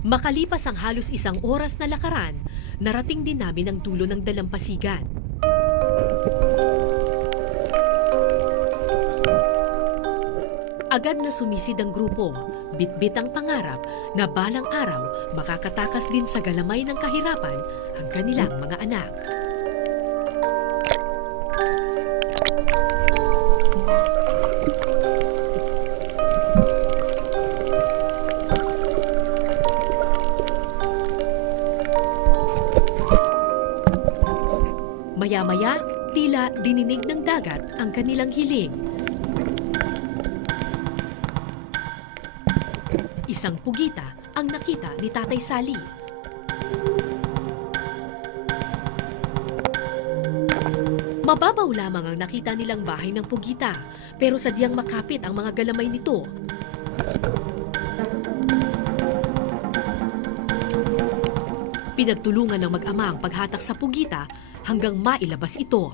Makalipas ang halos 1 oras na lakaran, narating din namin ang dulo ng dalampasigan. Agad na sumisid ang grupo, bitbit ang pangarap na balang araw makakatakas din sa galamay ng kahirapan ang kanilang mga anak. Maya-maya, tila dininig ng dagat ang kanilang hiling. Isang pugita ang nakita ni Tatay Sally. Mababaw lamang ang nakita nilang bahay ng pugita, pero sadyang makapit ang mga galamay nito. Pinagtulungan ng mag-ama ang paghatak sa pugita hanggang mailabas ito.